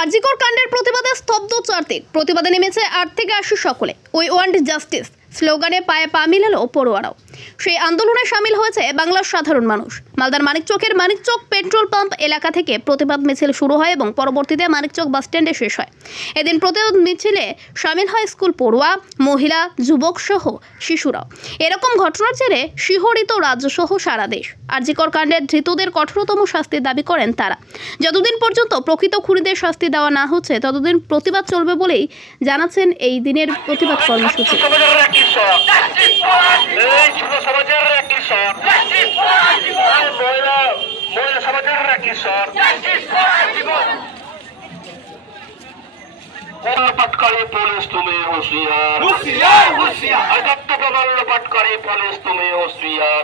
আরজিকর কাণ্ডের প্রতিবাদে স্তব্ধ চারদিক। প্রতিবাদে নেমেছে 8 থেকে 80 সকলে। উই ওয়ান্ট জাস্টিস স্লোগানে পায়ে পা মিলালো পড়ুয়ারাও। সেই আন্দোলনে সামিল হয়েছে বাংলার সাধারণ মানুষ। মালদার মানিকচকের মানিকচক পেট্রোল পাম্প এলাকা থেকে প্রতিবাদ মিছিল শুরু হয় এবং পরবর্তীতে মানিকচক বাস স্ট্যান্ডে শেষ হয়। এদিন প্রতিবাদ মিছিলে সামিল হয় স্কুল পড়ুয়া, মহিলা, যুবক সহ শিশুরাও। এরকম ঘটনার জেরে শিহরিত রাজ্যসহ সারা দেশ। আরজিকর কাণ্ডের ধৃতদের কঠোরতম শাস্তির দাবি করেন তারা। যতদিন পর্যন্ত প্রকৃত খুনিদের শাস্তি দেওয়া না হচ্ছে ততদিন প্রতিবাদ চলবে বলেই জানাচ্ছেন এই দিনের প্রতিবাদ কর্মসূচি। पटकारी पुलिस तुम्हें होशियार, अजब कमल पटकारी पुलिस तुम्हें होशियार।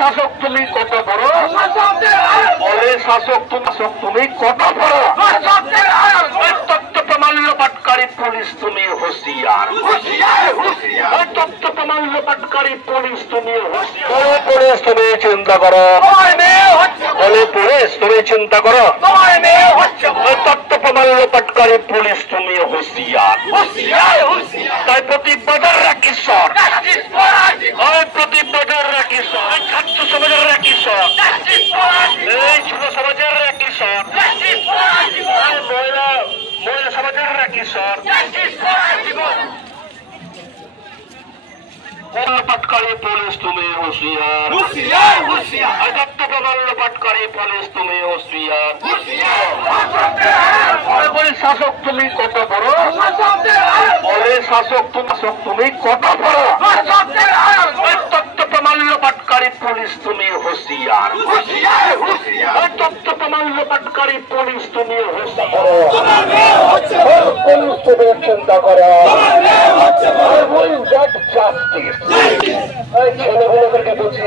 শাসক তুমি কত বড়, শাসক তুমি কত বড়, তথ্য প্রমাণ্য পাটকারী পুলিশ তুমি হোশিয়ার, তথ্য প্রমাণ্য পাটকারী পুলিশ তুমি হোশিয়ার। পুলিশ তুমি চিন্তা করো, পুলিশ তুমি চিন্তা করো, তথ্য প্রমাণ্য পাটকারী পুলিশ তুমি হোশিয়ার। তাই প্রতিবাদের রাখি সর, প্রতিবাদের রাখি সর, ছাত্র সমাজের রাখি সর, এই যুব সমাজের রাখি সর, মহিলা সমাজের রাখি সর। पटकारी पुलिस तुम्हें होशियार, अजब प्रमाण्य पटकारी पुलिस तुम्हें होशियार। शासक তুমি কত বড়, শাসক তুমি কত বড়, তথ্য প্রমাণ্য পাটকারী পুলিশ তুমি হোশিয়ার, তথ্য প্রমাণ্য পাটকারী পুলিশ তুমি হোশিয়ার। পুলিশ তুমি চিন্তা করো, জাস্টিস ছেলেগুলোদেরকে বলছি